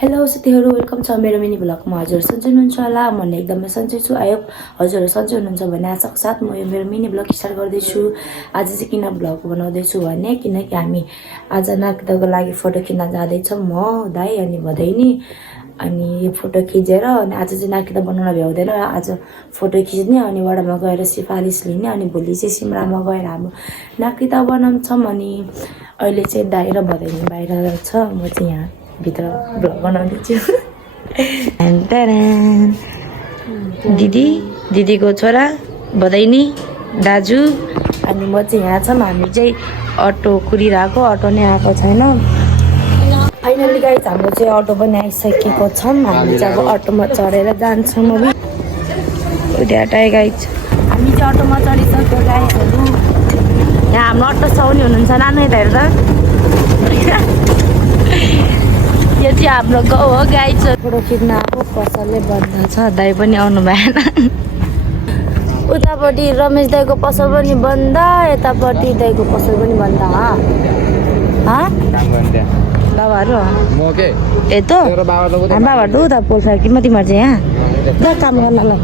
Hello साथीहरू welcome छ मेरो मिनी भ्लगमा हजुर सन्चै हुनुहुन्छ होला म एकदमै सन्चै छु आई होप हजुरहरू सन्चै हुनुहुन्छ भन्ने आशाको साथ म यो मेरो मिनी भ्लग स्टार्ट गर्दैछु। आज चाहिँ किन भ्लग बनाउँदैछु भने किनकि हामी आज नागदाको लागि फोटो खिच्न जाँदैछौँ म दाइ अनि भदैनी अनि यो फोटो खिचेर अनि आज चाहिँ नागदा बनाउन भ्याउँदैन आज फोटो खिच्ने अनि वडामा गएर सिफारिस लिने अनि भोलि चाहिँ सिमरामा गएर हाम्रो नागदा बनाउँछौँ अनि अहिले चाहिँ दाइ र भदैनी बाहिर छ म चाहिँ यहाँ भित्र भ्लग बनाउँदैछु। दिदीको छोरा भदैनी दाजु अनि म चाहिँ यहाँ छौँ। हामी चाहिँ अटो कुरिरहेको अटो नै आएको छैन। फाइनली गाइज हाम्रो चाहिँ अटो पनि आइसकेको छौँ। हामी चाहिँ अब अटोमा चढेर जान्छौँ। गाइज हामी चाहिँ अटोमा चढिसक्यो गाइजहरू। यहाँ हाम्रो अटो चौनी हुनुहुन्छ नानु यता हेर्दा यो चाहिँ हाम्रो गाउँ हो गाइज। फोटो खिच्न आएको पसलले बन्द छ दाइ पनि आउनु भएन। उतापट्टि रमेश दाइको पसल पनि बन्द यतापट्टि दाइको पसल पनि बन्द। बाबाहरू ए त बाबाहरू उता पोल्छ कि म तिमीहरू चाहिँ यहाँ ल काम गर्नलाई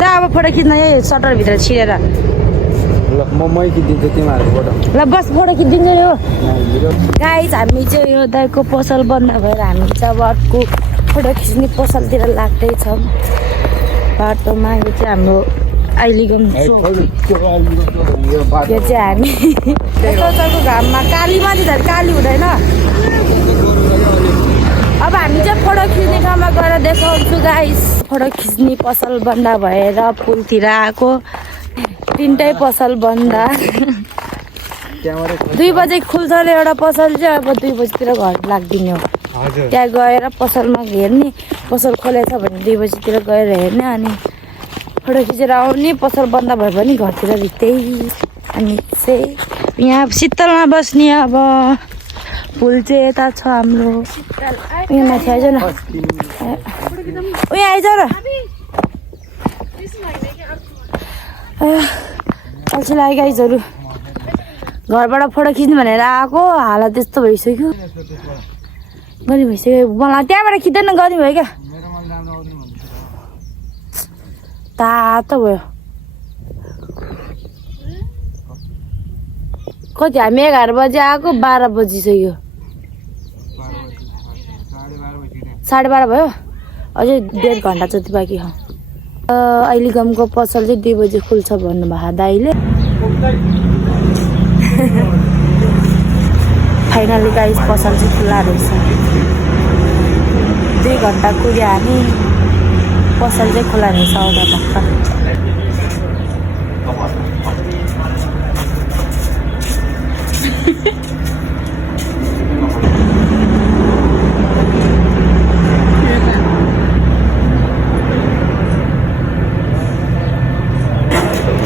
जा अब फोटो खिच्न यही सटरभित्र छिरेर ल बस फोटो खिचिदिन्छ यो गाइज। हामी चाहिँ यो दाइको पसल बन्द भएर हामी चाहिँ अब अर्को फोटो खिच्ने पसलतिर लाग्दैछौँ बाटोमा। यो चाहिँ हाम्रो आइलीगम यो चाहिँ हामी यताको घाममा कालीमा चाहिँ काली हुँदैन। अब हामी चाहिँ फोटो खिच्ने ठाउँमा गएर देखाउँछु गाइस। फोटो खिच्ने पसल बन्द भएर पुलतिर आएको तिनटै पसल बन्द। 2 बजे खुल्छ अरे एउटा पसल चाहिँ अब 2 बजीतिर घर लाग्दिने हो। त्यहाँ गएर पसलमा हेर्ने पसल खोलेछ भने 2 बजीतिर गएर हेर्ने अनि फोटो खिचेर आउने। पसल बन्द भयो भने घरतिर भित्तै अनि चाहिँ यहाँ शीतलमा बस्ने अब पुल चाहिँ यता छ हाम्रो यहाँ माथि आइज न उयो आइज न अल्छी लाग्यो गाइजहरू। घरबाट फोटो खिच्नु भनेर आएको हालत त्यस्तो भइसक्यो गनी भइसक्यो। मलाई त्यहाँबाट खिच्दैन गनी भयो क्या तातो भयो। कति हामी 11 बजी आएको 12 बजिसक्यो 12:30 भयो अझै 1.5 घन्टा जति बाँकी हो। अहिले गमको पसल चाहिँ 2 बजी खुल्छ भन्नुभएको दाइले। फाइनली गाइस पसल चाहिँ खुल्ला रहेछ। 2 घन्टा कुर्यो हामी पसल चाहिँ खुल्ला रहेछ आउँदा भक्क।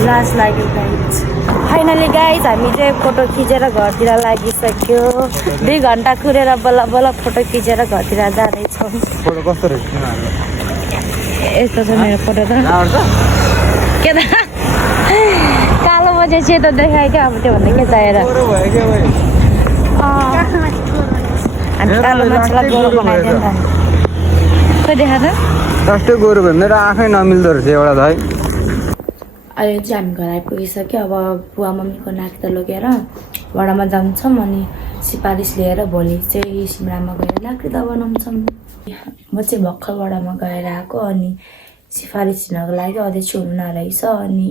लाज लाग्यो गाइज। फाइनली गाइज हामी चाहिँ फोटो खिचेर घरतिर लागिसक्यो। 2 घन्टा कुरेर बल्ल बल्ल फोटो खिचेर घरतिर जाँदैछौँ। फोटो कस्तो रहेछ यस्तो छ मेरो फोटो त के त कालो बजे सेतो देखायो क्या। अब त्यो भन्दा के चाहिएर अनि कालो मान्छेलाई गोरो बनाइदियो नि त। खोइ देखा त जस्तै गोरो भयो मेरो आँखै नमिल्दो रहेछ एउटा त है। अहिले चाहिँ हामी घर आइपुगिसक्यो। अब बुवा मम्मीको नागदा लगेर वडामा जान्छौँ अनि सिफारिस लिएर भोलि चाहिँ सिमरामा गएर नागदा बनाउँछौँ। म चाहिँ भर्खर वडामा गएर आएको अनि सिफारिस लिनको लागि अध्यक्ष हुनु नरहेछ अनि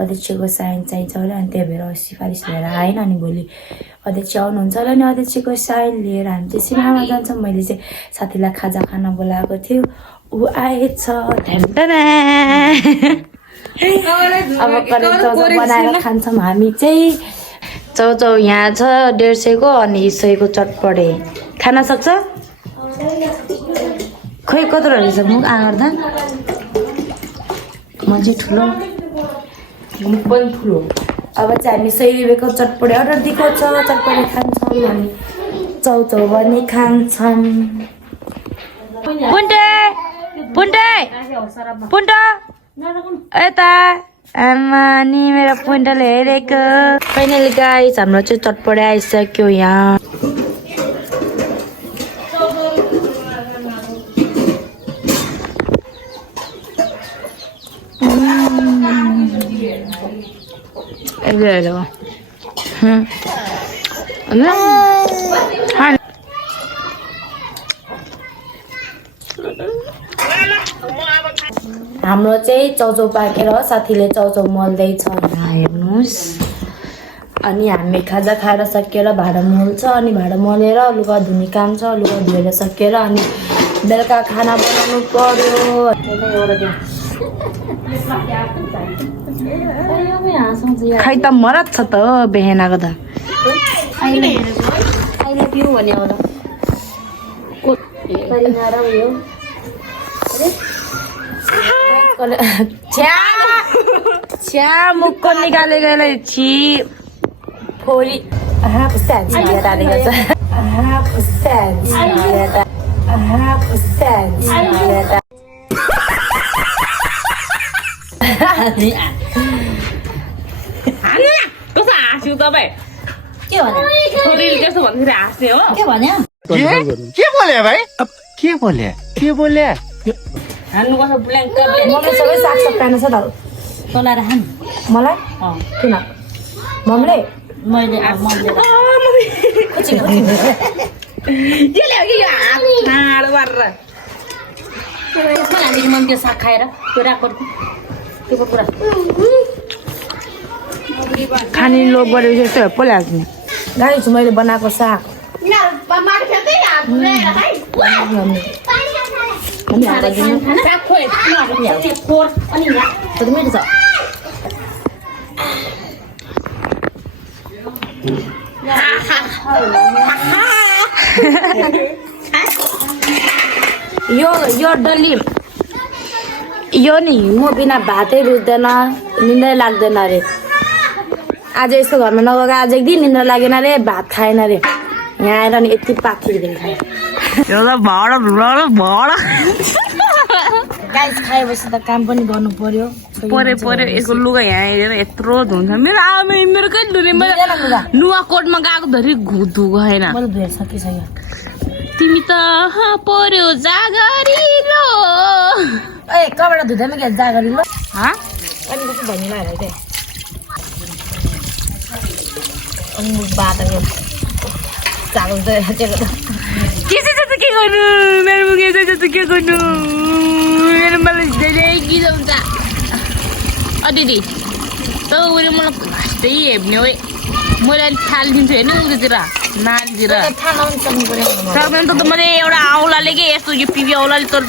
अध्यक्षको साइन चाहिन्छ होला अनि त्यही भएर सिफारिस लिएर आएन। अनि भोलि अध्यक्ष आउनुहुन्छ होला अनि अध्यक्षको साइन लिएर हामी चाहिँ सिमरामा जान्छौँ। मैले चाहिँ साथीलाई खाजा खान बोलाएको थियो ऊ आएछ। अब करेक्ट चाउचाउ बनाएर खान्छौँ हामी चाहिँ। चाउचाउ यहाँ छ 150 को अनि 100 को चटपटे खान सक्छ। खोइ कत्रो रहेछ मुख आँगर्दा मान्छे ठुलो मुख पनि ठुलो। अब चाहिँ हामी 100 रुपियाँको चटपटे अर्डर दिएको छ। चटपटे खान्छौँ अनि चाउचाउ पनि खान्छौँ। पुन्टे पुन्टे पुन्टो यता आमा नि मेरो पोइन्टले हेरेको। फाइनली गाइस हाम्रो चाहिँ चटपटे आइसक्यो यहाँ। हेलो हाम्रो चाहिँ चौचौ पाकेर साथीले चौचौ मोल्दैछ यहाँ हेर्नुहोस्। अनि हामी खाजा खाएर सकेर भाँडा मोल्छ अनि भाँडा मोलेर लुगा धुने काम छ, लुगा धोएर सकेर अनि बेलुका खाना बनाउनु पर्यो। खै त मरत छ त बेहेनाको त अहिले पिउ भने होला छ्या मुखको निकालेको छि फोरी कस्तो हाँस्यो तपाईँ? के भने छोरीले त्यस्तो भन्दाखेरि हाँस्ने हो? के भन्यो के बोले भाइ? के बोले? के बोले? हान्नु कसो ब्ल्याङ्क मलाई सबै साग सकाउनु छ त तलाएर हान। मलाई किन मम्मीले मैले के ल्यायो कि यो हात ठाड गरेर यसमा हालिदिनु मन त्यो साग खाएर त्यो राखको त्यो कुरा खाने लोभ गरेपछि यस्तो पो लाग्ने गाई छु मैले बनाएको साग मिठो छ यो डल्ली यो नि म बिना भातै रुच्दैन, निन्द्रै लाग्दैन अरे। आज यस्तो घरमा नगएको आज एक दिन निन्द्रा लागेन अरे, भात खाएन अरे। यहाँ आएर नि यति पाखिदिनु खायो गाइस। खाएपछि त काम पनि गर्नु पर्यो पर्यो यसको लुगा यहाँ हेरेर यत्रो धुन्छ। मेरो आमै मेरो कहिले धुने नुवाकोटमा गएको धरि धु गएन। मैले धोएर सकिसक्यो। तिमी त पर्यो जागरिलो ए कबाट धुँदैन क्या जागरी ल हाँ अनि कस्तो भन्नु लाग्यो क्या अनि बाटो चामल त के गर्नु मेरो मुखे के गर्नु मेरो मलाई धेरै गिजाउँछ। दिदी तपाईँ मलाई घाँसै हेप्ने हो मैले अलिक थालिदिन्छु हेर्नु उतिर नालीतिर सक्दैन त मैले एउटा औलाले के यस्तो यो पिबी औलाले तँ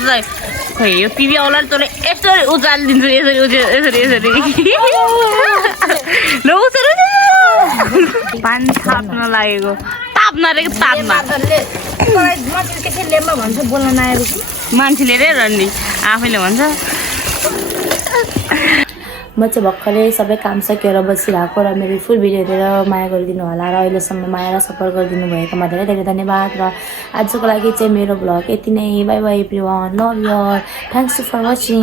खै यो पिबी औलाले तँले यसरी उचालिदिन्छु यसरी ल उसरी पानी थाप्न लागेको ताप्न रहेको तापमा बोल्न नआएको मान्छेले रे रन्डी आफैले भन्छ। म चाहिँ भर्खरै सबै काम सकेर बसिरहेको र मेरो फुल भिडियो हेरेर माया गरिदिनु होला र अहिलेसम्म माया र सपोर्ट गरिदिनु भएकोमा धेरै धेरै धन्यवाद। र आजको लागि चाहिँ मेरो भ्लग यति नै। Bye bye everyone, love you all, thanks for watching.